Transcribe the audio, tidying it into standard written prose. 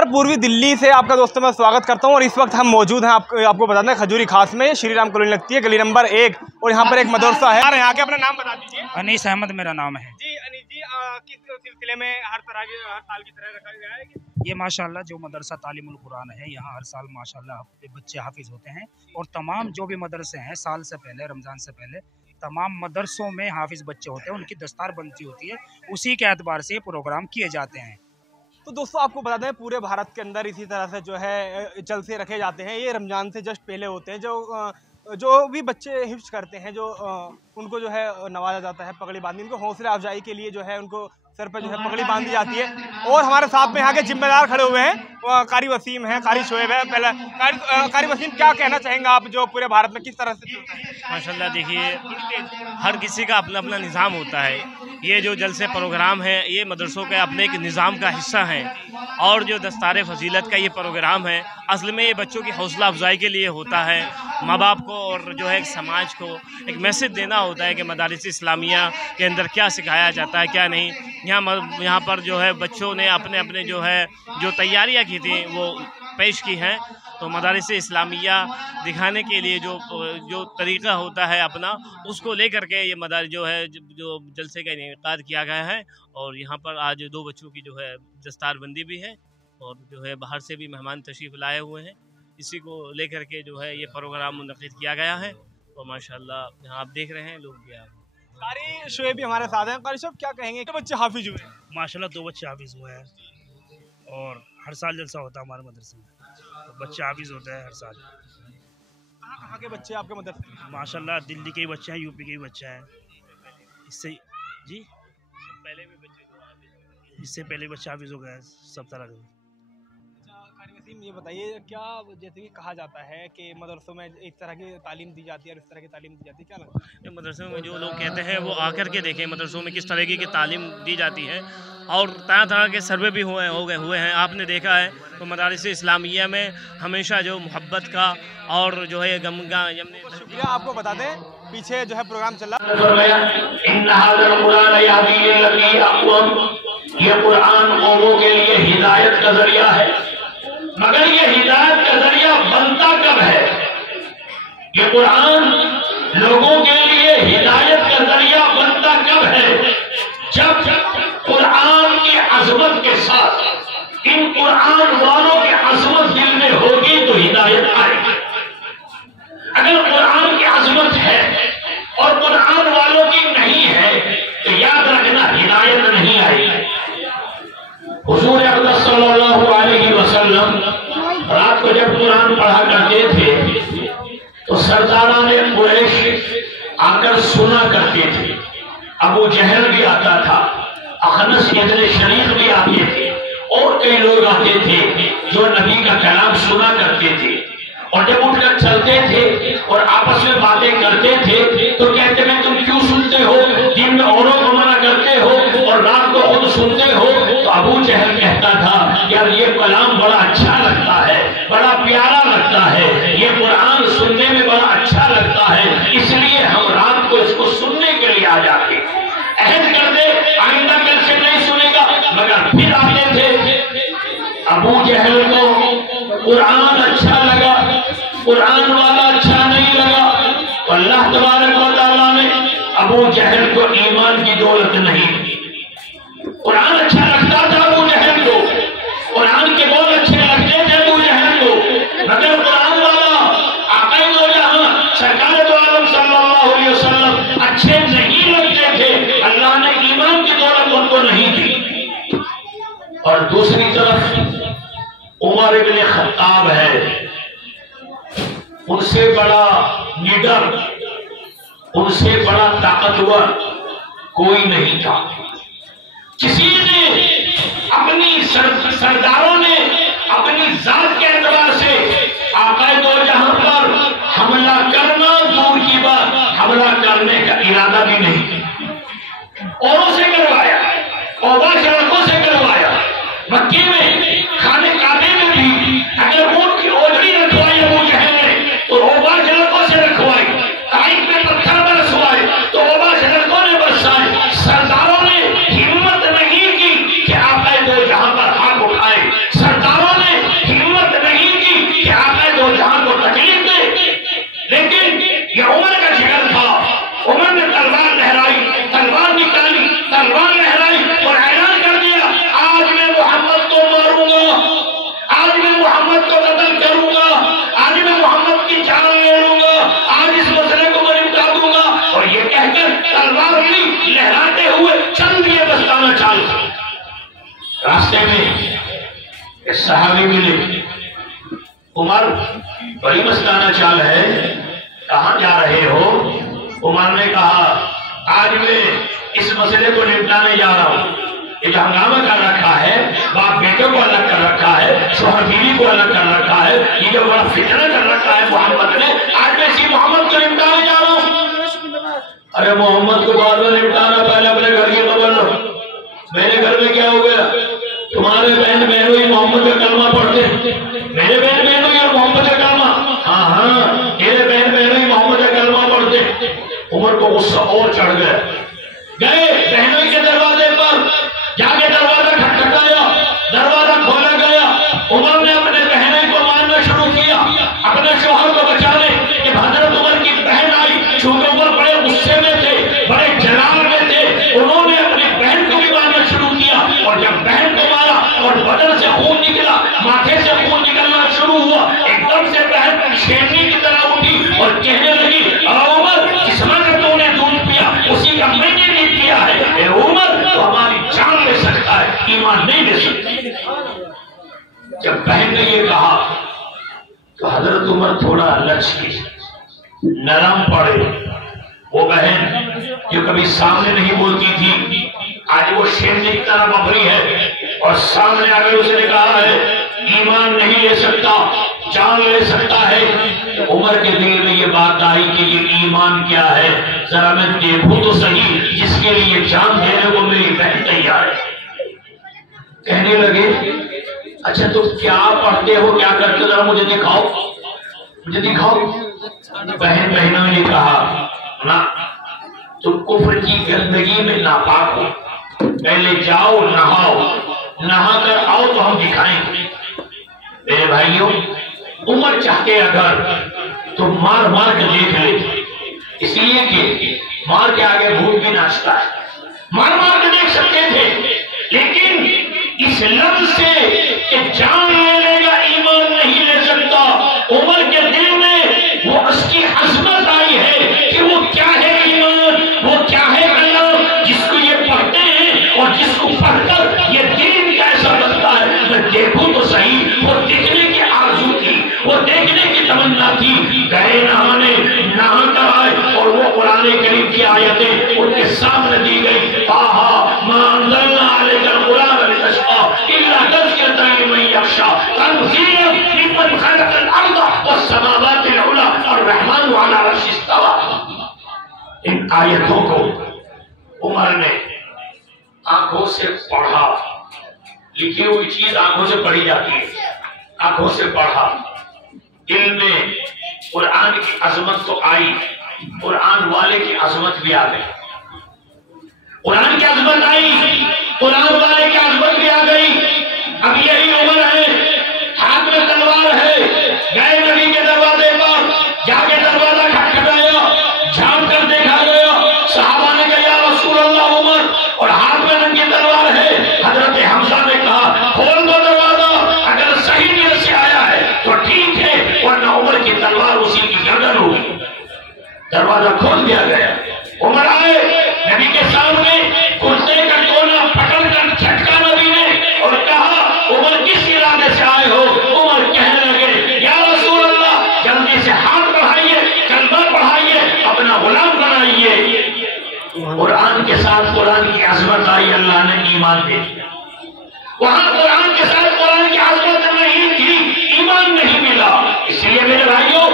उत्तर पूर्वी दिल्ली से आपका दोस्तों मैं स्वागत करता हूं और इस वक्त हम मौजूद हैं आपको बता दें खजूरी खास में श्री राम कॉलोनी लगती है, गली नंबर 1 और यहाँ पर एक मदरसा है। यहाँ के अपना नाम बता दीजिए। अनीस अहमद मेरा नाम है जी। अनीस जी, किस सिलसिले में हर साल की तरह रखा गया है? ये माशाल्लाह जो मदरसा तालीमुल कुरान है, यहाँ हर साल माशाल्लाह बच्चे हाफिज होते हैं और तमाम जो भी मदरसे हैं साल से पहले, रमज़ान से पहले तमाम मदरसों में हाफिज बच्चे होते हैं, उनकी दस्तार बनती होती है, उसी के एतबार से ये प्रोग्राम किए जाते हैं। तो दोस्तों आपको बता दें पूरे भारत के अंदर इसी तरह से जो है जलसे रखे जाते हैं। ये रमज़ान से जस्ट पहले होते हैं। जो भी बच्चे हिफ्ज करते हैं, जो उनको जो है नवाजा जाता है, पगड़ी बांधी, उनको हौसला अफजाई के लिए जो है उनको सर पर जो है पगड़ी बांधी जाती है। और हमारे साथ में यहाँ के जिम्मेदार खड़े हुए हैं, कारी वसीम है, कारी शोएब है। पहले कारी वसीम, क्या कहना चाहेंगे आप जो पूरे भारत में किस तरह से चलता है? माशाल्लाह देखिए हर किसी का अपना अपना निज़ाम होता है। ये जो जलसे प्रोग्राम है ये मदरसों के अपने एक निज़ाम का हिस्सा है और जो दस्तार फजीलत का ये प्रोग्राम है असल में ये बच्चों की हौसला अफजाई के लिए होता है। माँ बाप को और जो है एक समाज को एक मैसेज देना होता है कि मदारिस इस्लामिया के अंदर क्या सिखाया जाता है क्या नहीं। यहाँ पर जो है बच्चों ने अपने अपने जो है जो तैयारियाँ की थी वो पेश की हैं। तो मदारिस इस्लामिया दिखाने के लिए जो तरीक़ा होता है अपना, उसको लेकर के ये मदार जो है जो जलसे का इनेकाद किया गया है। और यहाँ पर आज 2 बच्चों की जो है दस्तारबंदी भी है और जो है बाहर से भी मेहमान तशरीफ़ लाए हुए हैं। इसी को लेकर के जो है ये प्रोग्राम मुनक़िद किया गया है और माशाल्लाह यहाँ आप देख रहे हैं लोग भी आ रहे हैं। कारी शोएब भी हमारे साथ हैं। कारी शोएब, क्या कहेंगे कि बच्चे हाफिज हुए हैं? माशाल्लाह 2 बच्चे हाफिज हुए हैं और हर साल जलसा होता है हमारे मदरसे में, तो बच्चे हाफिज होते हैं हर साल। कहाँ के बच्चे आपके मदरसे में? माशाल्लाह दिल्ली के ही बच्चे हैं, यूपी के भी बच्चे हैं। इससे जी इससे पहले बच्चे हाफिज हो गए हैं सब तरह के। ये बताइए, क्या जैसे कि कहा जाता है कि मदरसों में इस तरह की तालीम दी जाती है और इस तरह की तालीम दी जाती है, क्या लगता है? मदरसों में जो लोग कहते हैं वो आकर के देखें मदरसों में किस तरह की तालीम दी जाती है और तरह तरह के सर्वे भी हुए हैं। आपने देखा है तो मदारिस इस्लामिया में हमेशा जो मोहब्बत का और जो है गमगा शुक्रिया। आपको बता दें पीछे जो है प्रोग्राम चल रहा ये कुरान कौमों के लिए हिदायत का जरिया है, मगर ये हिदायत का जरिया बनता कब है? ये कुरान लोगों के लिए हिदायत का जरिया बनता कब है? जब कुरान की अजमत के साथ इन कुरान वालों की अजमत दिल में होगी तो हिदायत आएगी। अगर कुरान की अजमत है और कुरान वालों की नहीं है तो याद रखना हिदायत नहीं आएगी। हुजूर अक़दस सल्लल्लाहु अलैहि वसल्लम रात को जब कुरान पढ़ा करते थे तो सरदाराने कुरैश आकर सुना करते थे। अबू जहल भी आता था, अखनस इब्न शरीक भी आते थे और कई लोग आते थे जो नबी का कलाम सुना करते थे। और जब उठकर चलते थे और आपस में बातें करते थे तो कहते हैं तुम क्यों सुनते हो? दिन में औरों को मना करते हो और रात को खुद सुनते हो। तो अबू जहल कहता था यार ये कलाम बड़ा अच्छा लगता है, बड़ा प्यारा लगता है, ये कुरान सुनने में बड़ा अच्छा लगता है, इसलिए हम रात को इसको सुनने के लिए आ जाते। अहद कर दे आइंदा कल से नहीं सुनेगा, मगर फिर आते थे। अबू जहल को कुरान अच्छा लगा, कुरान वाला अच्छा नहीं लगा। तो अल्लाह तबारक व तआला ने अबू जहल को ईमान की दौलत नहीं दी। कुरान अच्छा लगता था अबू जहल को, कुरान के बोल अच्छे लगते थे अबू जहल को, मगर कुरान वाला आक़ाए दो जहां सरकार दो आलम सल्लल्लाहु अलैहि वसल्लम अच्छे नहीं लगते थे। अल्लाह ने ईमान की दौलत उनको नहीं दी। और दूसरी तरफ उमर इब्न खत्ताब है, उनसे बड़ा निडर, उनसे बड़ा ताकतवर कोई नहीं था। किसी ने अपनी सरदारों ने अपनी जात के एतबार से आक़ाए दो जहां पर हमला करना दूर की बात, हमला करने का इरादा भी नहीं। औरों से करवाया, औबा शरकों से करवाया, मक्के में खाने काबे में भी अगर ऊंट की ओझड़ी रखवाई अबू जहल ने तो औबा शरकों से रखवाई, ताइफ में पत्थर बरसवाए तो औबा शरकों ने बरसाए। सरदारों ने हिम्मत नहीं की कि आक़ाए दो जहां पर हाथ उठाए। کہ صحابی ملے، عمر بڑی مستانہ چال ہے، کہاں جا رہے ہو؟ عمر نے کہا آج میں اس مسئلے کو نپٹانے جا رہا ہوں، یہ جو ہنگامہ کر رکھا ہے، باپ بیٹے کو الگ کر رکھا ہے، شوہر بیوی کو الگ کر رکھا ہے، یہ جو بڑا فتنہ کر رکھا ہے محمد نے، آج میں اسی محمد کو نپٹانے جا رہا ہوں۔ ارے محمد کو بعد میں نپٹانا، پہلے اپنے گھر کی خبر لو، میرے گھر میں کیا ہو گیا؟ تمہارے بہن بہنوں ہی محمد کا کلمہ پڑھتے، میرے بہن بہنوں ہی اور محمد کا کلمہ، ہاں میرے بہن بہنوں ہی محمد کا کلمہ پڑھتے۔ عمر کو غصہ اور چڑھ گیا، گئے بہنوں کے دروازے پر، جا کے دروازہ کھٹکھٹایا، دروازہ کھولا گیا۔ عمر نے اپنے بہنیں کو مارنا شروع کیا اپنے شوہر کو بچانے، کہ حضرت عمر کی بہن آئی، چونکہ عمر بڑے غصے میں تھے، بڑے جلال میں تھے، انہوں نے اپنی بہن کو بھی مارنا شروع کیا، اور جب بہن کو مارا اور بدن سے خون نکلا، ماتھے سے خون نکلنا شروع ہوا، ایک دم سے بہن شیرنی کی طرح اٹھی اور کہنے لگی عمر جس ماں کا تو نے دودھ پیا اسی کا میں نے بھی پیا ہے، اے عمر تو ہماری جان لے سکتا ہے، ایمان نہیں لے سکتا۔ جب بہن نے یہ کہا تو حضرت عمر تھوڑا لچکی، نرم پڑے۔ وہ بہن جو کبھی سامنے نہیں بولتی تھی، آج وہ شیرنی کی طرح ببری ہے، اور سامنے اگر اس نے کہا ہے ایمان نہیں لے سکتا، جان لے سکتا ہے، تو عمر کے دل میں یہ بات آئی کہ یہ ایمان کیا ہے، ذرا میں دیکھوں تو صحیح، جس کے لیے جان دینے کو میری بہن تیار ہے۔ کہنے لگے اچھا تو کیا پڑھتے ہو، کیا کرتے ہو، ذرا مجھے دکھاؤ، مجھے دکھاؤ۔ بہنوں نے کہا نہ، تم کفر کی گندگی میں ناپاک ہو، پہلے جاؤ نہاؤ، نہا کر آؤ تو ہم دکھائیں گے۔ میرے بھائیوں، عمر چاہتے اگر تو مار مار کے دیکھ لے، اس لیے کہ مار کے آگے بھوت بھی ناچتا ہے، مار مار کے دیکھ سکتے تھے، لیکن اس لفظ سے کہ جان لے لے گا ایمان نہیں لے سکتا، عمر کے دل میں وہ اس کی عظمت آئی ہے کہ وہ کیا ہے ایمان، وہ کیا ہے کلام جس کو یہ پڑھتے ہیں اور جس کو پڑھ کر یہ دین کیسا بنتا ہے۔ میں دیکھوں تو صحیح، وہ دیکھنے کی آرزو تھی، وہ دیکھنے کی تمنا تھی۔ گئے نہانے، نہا کر آئے اور وہ قرآن کریم کی آیتیں ان کے سامنے دی گئی۔ طٰہٰ مَا أَنزَلْنَا عَلَيْكَ الْقُرْآنَ لِتَشْقَىٰ إِلَّا تَذْكِرَةً لِمَن يَخْشَىٰ تَنزِيلًا مِمَّنْ خَلَقَ الْأَرْضَ وَالسَّمَاوَاتِ الْعُلَىٰ الرَّحْمَٰنُ عَلَىٰ عَرْشِهِ اسْتَوَىٰ۔ ان آیتوں کو عمر نے آنکھوں سے پڑھا، لکھی ہوئی چیز آنکھوں سے پڑھی جاتی ہے، آنکھوں سے پڑھا، دل میں قرآن کی عظمت تو آئی، قرآن والے کی عظمت بھی آ گئی، قرآن کی عظمت آئی، قرآن والے کی عظمت بھی آ گئی۔ اب یہی عمر ہے، ہاتھ میں تلوار ہے، گئے نبی کے دروازے پر، جا کے دروازہ کھٹکھٹایا، جھانک کر دیکھا گیا، صحابہ نے کہا یا رسول اللہ عمر، اور ہاتھ میں ننگی تلوار ہے۔ حضرت حمزہ نے کہا کھول دو دروازہ، اگر صحیح نیت سے آیا ہے تو ٹھیک ہے، ورنہ عمر کی تلوار اسی کی گردن ہوگی۔ دروازہ کھول دیا گیا، عمر آئے نبی کے سامنے، کرتے کا کونا پکڑ کر جھٹکا نبی نے اور کہا عمر کس ارادے سے آئے ہو؟ عمر کہنے لگے یا رسول اللہ جلدی سے ہاتھ بڑھائیے، کلمہ پڑھائیے، اپنا غلام بنائیے۔ قرآن کے ساتھ قرآن کی عظمت آئی، اللہ نے ایمان دے دیا۔ وہاں قرآن کے ساتھ قرآن کی عظمت نہیں تھی، ایمان نہیں ملا۔ اس لیے میرے بھائیوں